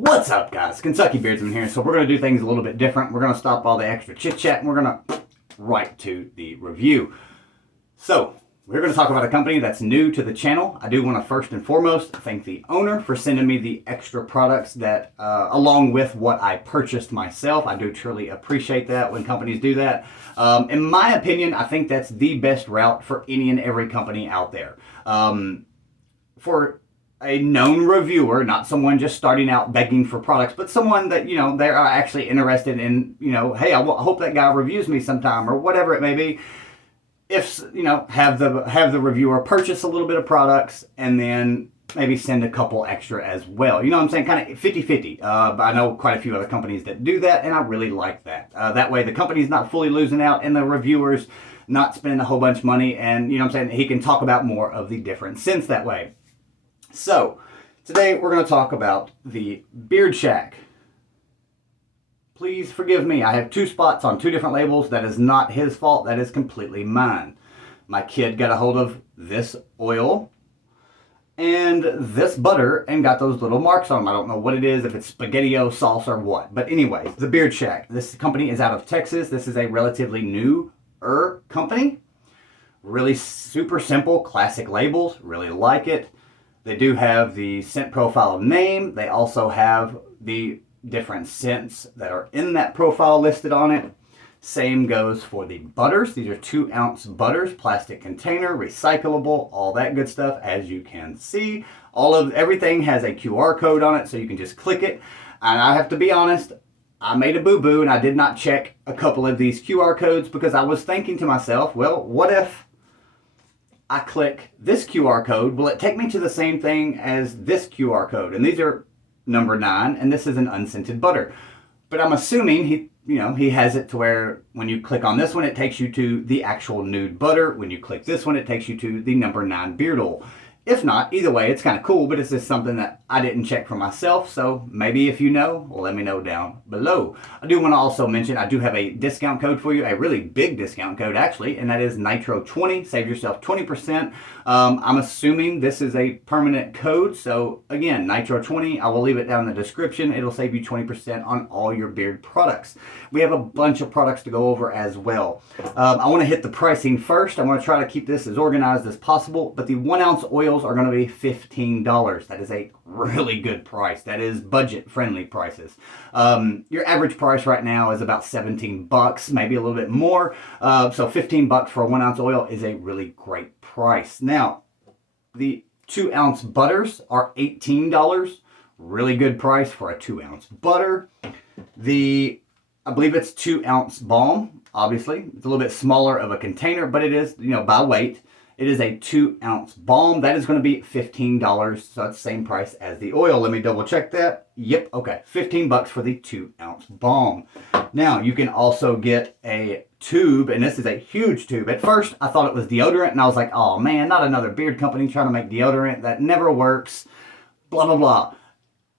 What's up, guys? Kentucky Beardsman here. So we're going to do things a little bit different. We're going to stop all the extra chit-chat and we're going to right to the review. So we're going to talk about a company that's new to the channel. I do want to first and foremost thank the owner for sending me the extra products that, along with what I purchased myself. I do truly appreciate that when companies do that. In my opinion, I think that's the best route for any and every company out there. For a known reviewer, not someone just starting out begging for products, but someone that, they are actually interested in, hey, I hope that guy reviews me sometime or whatever it may be. If, have the reviewer purchase a little bit of products and then maybe send a couple extra as well. You know what I'm saying? Kind of 50-50. I know quite a few other companies that do that, and I really like that. That way the company's not fully losing out and the reviewers not spending a whole bunch of money, and, he can talk about more of the different scents that way. So, today we're going to talk about the Beard Shack. Please forgive me, I have two spots on two different labels. That is not his fault, that is completely mine. My kid got a hold of this oil and this butter and got those little marks on them. I don't know what it is, if it's SpaghettiO sauce or what. But anyways, the Beard Shack. This company is out of Texas. This is a relatively newer company. Really super simple, classic labels. Really like it. They do have the scent profile name. They also have the different scents that are in that profile listed on it. Same goes for the butters. These are 2-ounce butters, plastic container, recyclable, all that good stuff. As you can see, everything has a QR code on it, so you can just click it. And I have to be honest, I made a boo-boo and I did not check a couple of these QR codes because I was thinking to myself, well, what if I click this QR code? Will it take me to the same thing as this QR code? And these are number 9, and this is an unscented butter. But I'm assuming he has it to where when you click on this one, it takes you to the actual nude butter. When you click this one, it takes you to the number 9 beard oil. If not, either way, it's kind of cool, but it's just something that I didn't check for myself. So maybe if you know, let me know down below. I do want to also mention, I do have a discount code for you, a really big discount code actually, and that is Nitro20. Save yourself 20%. I'm assuming this is a permanent code. So again, Nitro20, I will leave it down in the description. It'll save you 20% on all your beard products. We have a bunch of products to go over as well. I want to hit the pricing first. I want to try to keep this as organized as possible, but the 1-ounce oils are going to be $15. That is a really good price. That is budget friendly prices. Your average price right now is about 17 bucks, maybe a little bit more. So 15 bucks for a 1-ounce oil is a really great price. Now, the 2-ounce butters are $18. Really good price for a 2-ounce butter. I believe it's 2-ounce balm. Obviously, it's a little bit smaller of a container, but it is, by weight. It is a 2-ounce balm. That is going to be $15. So that's the same price as the oil. Let me double check that. Yep, okay. 15 bucks for the 2-ounce balm. Now, you can also get a tube, and this is a huge tube. At first, I thought it was deodorant, and I was like, oh man, not another beard company trying to make deodorant. That never works. Blah, blah, blah.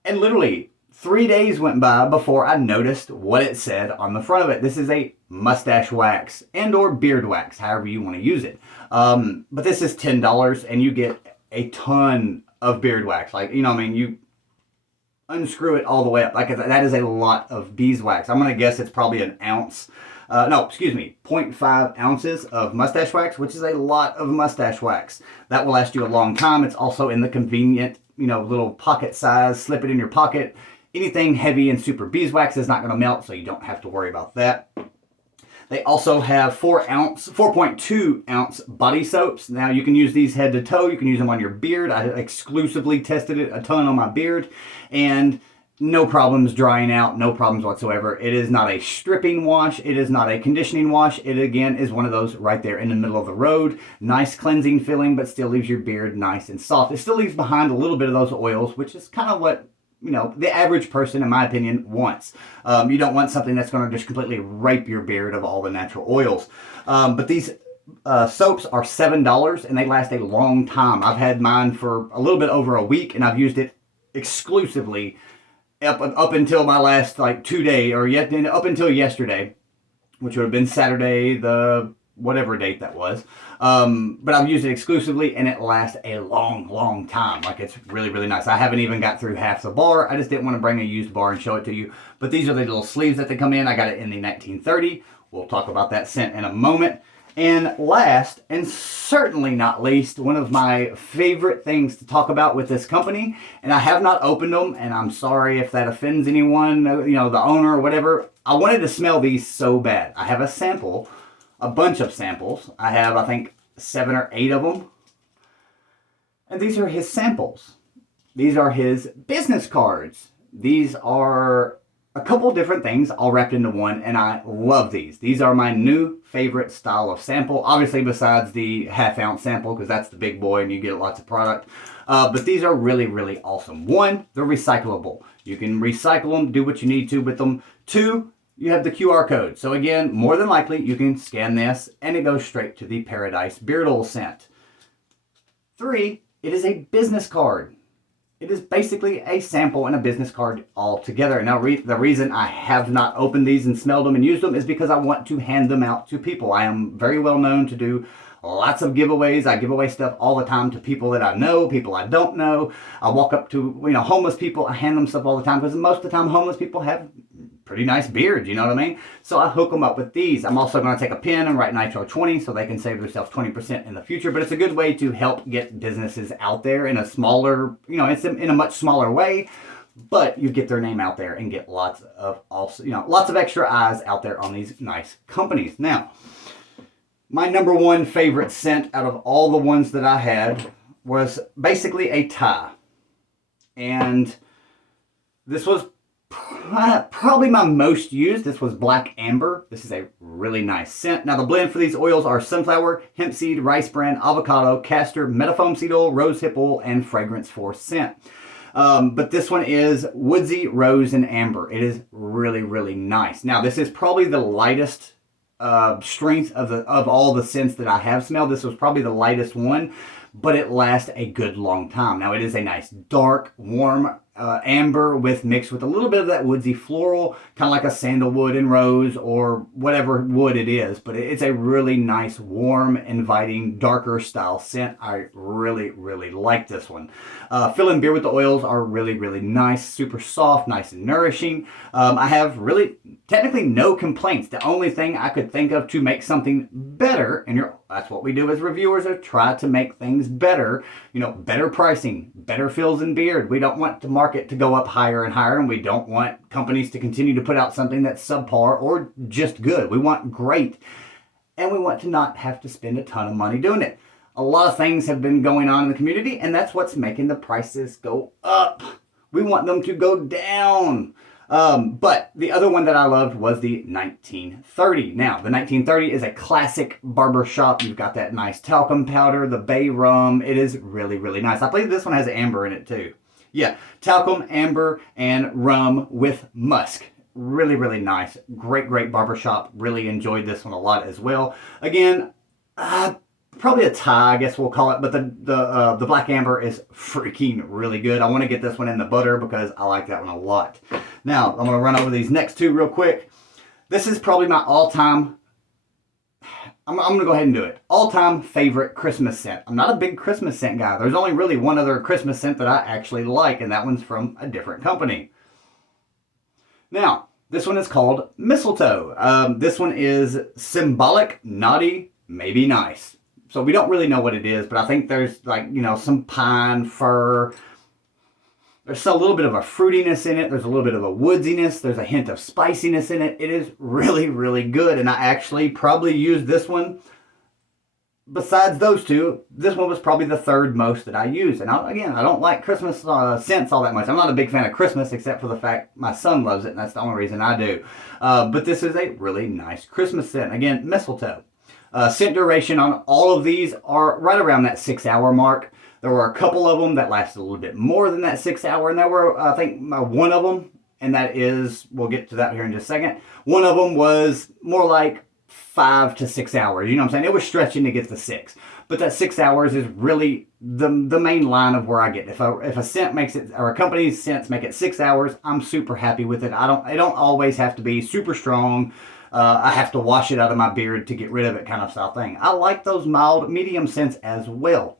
And literally, 3 days went by before I noticed what it said on the front of it. This is a mustache wax and or beard wax, however you want to use it. But this is $10 and you get a ton of beard wax. You unscrew it all the way up. That is a lot of beeswax. I'm going to guess it's probably an ounce. 0.5 ounces of mustache wax, which is a lot of mustache wax. That will last you a long time. It's also in the convenient, little pocket size. Slip it in your pocket. Anything heavy and super beeswax is not going to melt, so you don't have to worry about that. They also have 4.2 ounce body soaps. Now you can use these head to toe. You can use them on your beard. I exclusively tested it a ton on my beard, and no problems drying out, no problems whatsoever. It is not a stripping wash. It is not a conditioning wash. It, again, is one of those right there in the middle of the road. Nice cleansing feeling, but still leaves your beard nice and soft. It still leaves behind a little bit of those oils, which is kind of what the average person, in my opinion, wants. You don't want something that's going to just completely rape your beard of all the natural oils. But these soaps are $7 and they last a long time. I've had mine for a little bit over a week and I've used it exclusively up until my last 2 days, or up until yesterday, which would have been Saturday the whatever date that was. But I've used it exclusively, and it lasts a long, long time. Like, it's really, really nice. I haven't even got through half the bar. I just didn't want to bring a used bar and show it to you. But these are the little sleeves that they come in. I got it in the 1930. We'll talk about that scent in a moment. And last, and certainly not least, one of my favorite things to talk about with this company, and I have not opened them, and I'm sorry if that offends anyone, you know, the owner or whatever. I wanted to smell these so bad. I have a sample, a bunch of samples. I have, I think, 7 or 8 of them. And these are his samples. These are his business cards. These are a couple different things all wrapped into one, and I love these. These are my new favorite style of sample, obviously besides the half-ounce sample, because that's the big boy and you get lots of product. But these are really, really awesome. 1, they're recyclable. You can recycle them, do what you need to with them. 2, you have the QR code. So again, more than likely, you can scan this, and it goes straight to the Paradise Beard Oil scent. 3, it is a business card. It is basically a sample and a business card all together. Now, the reason I have not opened these and smelled them and used them is because I want to hand them out to people. I am very well known to do lots of giveaways. I give away stuff all the time to people that I know, people I don't know. I walk up to, you know, homeless people. I hand them stuff all the time because most of the time homeless people have pretty nice beards, you know what I mean? So I hook them up with these. I'm also going to take a pen and write Nitro 20 so they can save themselves 20% in the future. But it's a good way to help get businesses out there in a smaller, you know, it's in a much smaller way. But you get their name out there and get lots of also, you know, lots of extra eyes out there on these nice companies. Now, my number one favorite scent out of all the ones that I had was basically a tie. And this was probably my most used. This was Black Amber. This is a really nice scent. Now, the blend for these oils are sunflower, hemp seed, rice bran, avocado, castor, metafoam seed oil, rosehip oil, and fragrance for scent. But this one is woodsy, rose, and amber. It is really, really nice. Now, this is probably the lightest strength of all the scents that I have smelled. This was probably the lightest one, but it lasts a good long time. Now, it is a nice dark, warm amber mixed with a little bit of that woodsy floral, kind of like a sandalwood and rose or whatever wood it is. But it's a really nice, warm, inviting, darker style scent. I really, really like this one. Filling beer with the oils are really, really nice, super soft, nice and nourishing. I have really technically no complaints. The only thing I could think of to make something better, and that's what we do as reviewers, are try to make things better. You know, better pricing, better fills and beard. We don't want the market to go up higher and higher, and we don't want companies to continue to put out something that's subpar or just good. We want great, and we want to not have to spend a ton of money doing it. A lot of things have been going on in the community, and that's what's making the prices go up. We want them to go down. But the other one that I loved was the 1930. Now, the 1930 is a classic barbershop. You've got that nice talcum powder, the bay rum. It is really, really nice. I believe this one has amber in it too. Yeah, talcum, amber, and rum with musk. Really, really nice. Great, great barbershop. Really enjoyed this one a lot as well. Again, probably a tie, I guess we'll call it, but the Black Amber is freaking really good. I want to get this one in the butter because I like that one a lot. Now, I'm going to run over these next two real quick. This is probably my all-time, I'm going to go ahead and do it, all-time favorite Christmas scent. I'm not a big Christmas scent guy. There's only really one other Christmas scent that I actually like, and that one's from a different company. Now, this one is called Mistletoe. This one is symbolic, naughty, maybe nice. So we don't really know what it is, but I think there's like, you know, some pine, fir. There's a little bit of a fruitiness in it. There's a little bit of a woodsiness. There's a hint of spiciness in it. It is really, really good. And I actually probably used this one. Besides those two, this one was probably the third most that I used. And again, I don't like Christmas scents all that much. I'm not a big fan of Christmas, except for the fact my son loves it, and that's the only reason I do. But this is a really nice Christmas scent. Again, mistletoe. Scent duration on all of these are right around that 6-hour mark. There were a couple of them that lasted a little bit more than that 6 hour, and there were, I think, one of them, and that is, we'll get to that here in just a second. One of them was more like 5 to 6 hours. You know what I'm saying? It was stretching to get to 6. But that 6 hours is really the main line of where I get. If a scent makes it, or a company's scents make it 6 hours, I'm super happy with it. It don't always have to be super strong. I have to wash it out of my beard to get rid of it kind of style thing. I like those mild medium scents as well.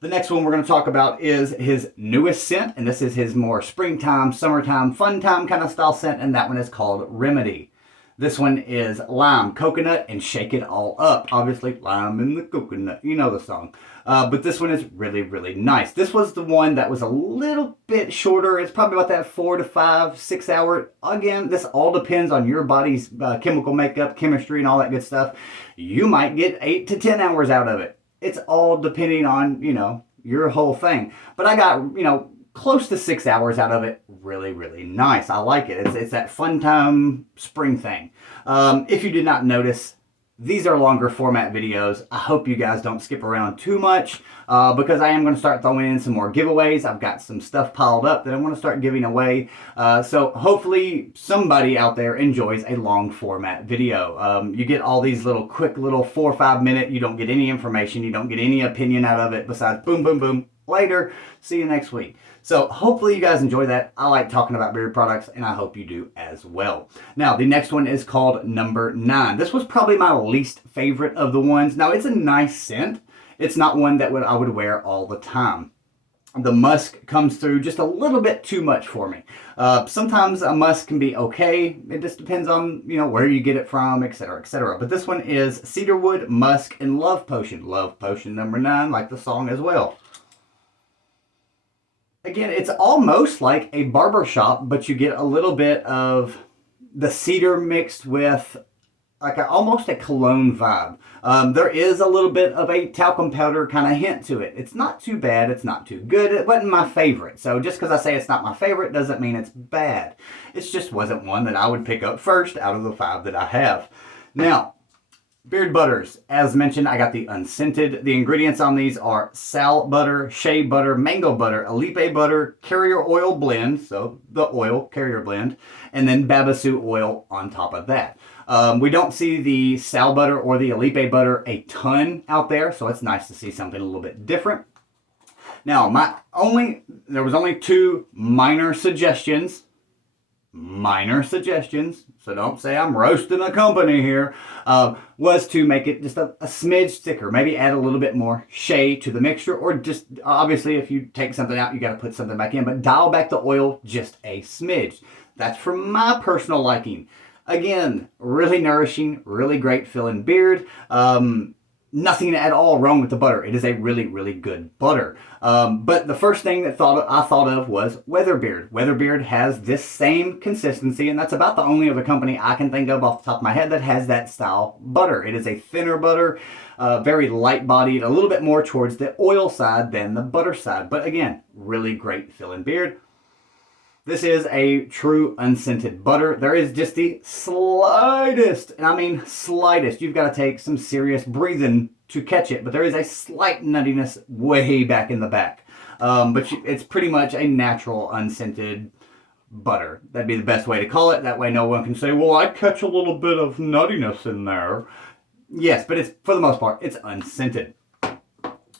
The next one we're going to talk about is his newest scent, and this is his more springtime, summertime, fun time kind of style scent, and that one is called Remedy. This one is lime, coconut, and shake it all up. Obviously, lime in the coconut. You know the song. But this one is really, really nice. This was the one that was a little bit shorter. It's probably about that 4 to 5, 6 hour. Again, this all depends on your body's chemical makeup, chemistry, and all that good stuff. You might get 8 to 10 hours out of it. It's all depending on, you know, your whole thing. But I got, you know, close to 6 hours out of it. Really, really nice. I like it. It's that fun time spring thing. If you did not notice, these are longer format videos. I hope you guys don't skip around too much because I am going to start throwing in some more giveaways. I've got some stuff piled up that I want to start giving away. So hopefully somebody out there enjoys a long format video. You get all these little quick little 4 or 5 minute. You don't get any information. You don't get any opinion out of it besides boom, boom, boom. Later. See you next week. So hopefully you guys enjoy that. I like talking about beard products, and I hope you do as well. Now, the next one is called Number 9. This was probably my least favorite of the ones. Now, it's a nice scent. It's not one that I would wear all the time. The musk comes through just a little bit too much for me. Sometimes a musk can be okay. It just depends on, you know, where you get it from, etc., etc. But this one is cedarwood, musk, and love potion. Love potion number 9, like the song as well. Again, it's almost like a barbershop, but you get a little bit of the cedar mixed with like almost a cologne vibe. There is a little bit of a talcum powder kind of hint to it. It's not too bad. It's not too good. It wasn't my favorite. So just because I say it's not my favorite doesn't mean it's bad. It just wasn't one that I would pick up first out of the 5 that I have. Now, beard butters. As mentioned, I got the unscented. The ingredients on these are sal butter, shea butter, mango butter, Alipe butter, carrier oil blend, so the oil, carrier blend, and then Babasu oil on top of that. We don't see the sal butter or the Alipe butter a ton out there, so it's nice to see something a little bit different. Now, there was only 2 minor suggestions. So don't say I'm roasting a company here, was to make it just a smidge thicker, maybe add a little bit more shea to the mixture, or just, obviously if you take something out, you got to put something back in, but dial back the oil just a smidge. That's for my personal liking. Again, really nourishing, really great filling beard. Nothing at all wrong with the butter. It is a really, really good butter. But the first thing that I thought of was Weatherbeard. Weatherbeard has this same consistency, and that's about the only other company I can think of off the top of my head that has that style butter. It is a thinner butter, very light-bodied, a little bit more towards the oil side than the butter side. But again, really great filling beard. This is a true unscented butter. There is just the slightest, and I mean slightest, you've got to take some serious breathing to catch it, but there is a slight nuttiness way back in the back. But it's pretty much a natural unscented butter. That'd be the best way to call it. That way no one can say, well, I catch a little bit of nuttiness in there. Yes, but it's, for the most part, it's unscented.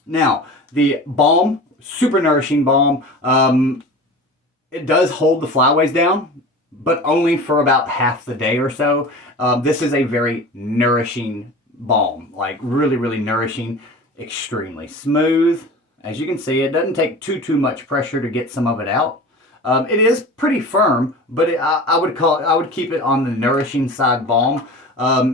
Now, the balm, super nourishing balm. It does hold the flyaways down, but only for about half the day or so. This is a very nourishing balm, like really, really nourishing, extremely smooth. As you can see, it doesn't take too much pressure to get some of it out. It is pretty firm, but I would keep it on the nourishing side balm.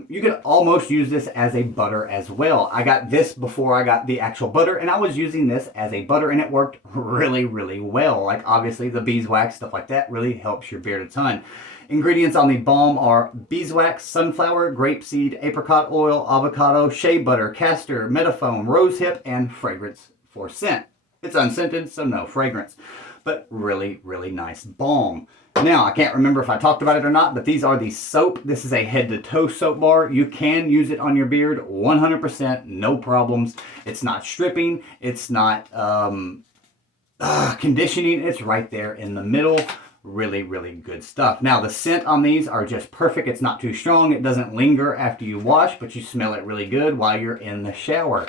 You could almost use this as a butter as well. I got this before I got the actual butter, and I was using this as a butter, and it worked really, really well. Like, obviously, the beeswax, stuff like that, really helps your beard a ton. Ingredients on the balm are beeswax, sunflower, grapeseed, apricot oil, avocado, shea butter, castor, metaphone, rosehip, and fragrance for scent. It's unscented, so no fragrance. But really, really nice balm. Now, I can't remember if I talked about it or not, but these are the soap. This is a head-to-toe soap bar. You can use it on your beard 100%, no problems. It's not stripping. It's not conditioning. It's right there in the middle. Really, really good stuff. Now, the scent on these are just perfect. It's not too strong. It doesn't linger after you wash, but you smell it really good while you're in the shower.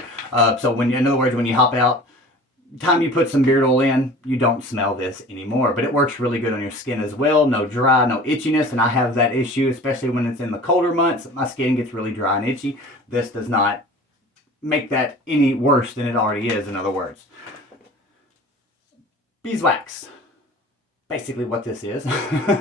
So, in other words, when you hop out, time you put some beard oil in, you don't smell this anymore. But it works really good on your skin as well. No dry, no itchiness. And I have that issue, especially when it's in the colder months. My skin gets really dry and itchy. This does not make that any worse than it already is, in other words. Beeswax. Basically what this is.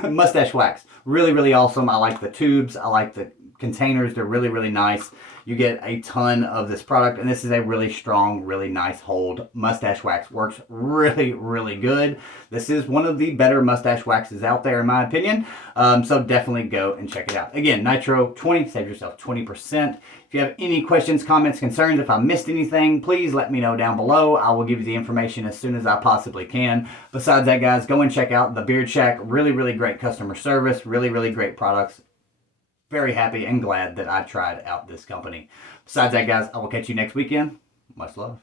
Mustache wax. Really, really awesome. I like the tubes. I like the containers. They're really, really nice. You get a ton of this product, and this is a really strong, really nice hold. Mustache wax works really, really good. This is one of the better mustache waxes out there, in my opinion. So definitely go and check it out. Again, Nitro 20, save yourself 20%. If you have any questions, comments, concerns, if I missed anything, please let me know down below. I will give you the information as soon as I possibly can. Besides that, guys, go and check out the Beard Shack. Really, really great customer service. Really, really great products. Very happy and glad that I tried out this company. Besides that, guys, I will catch you next weekend. Much love.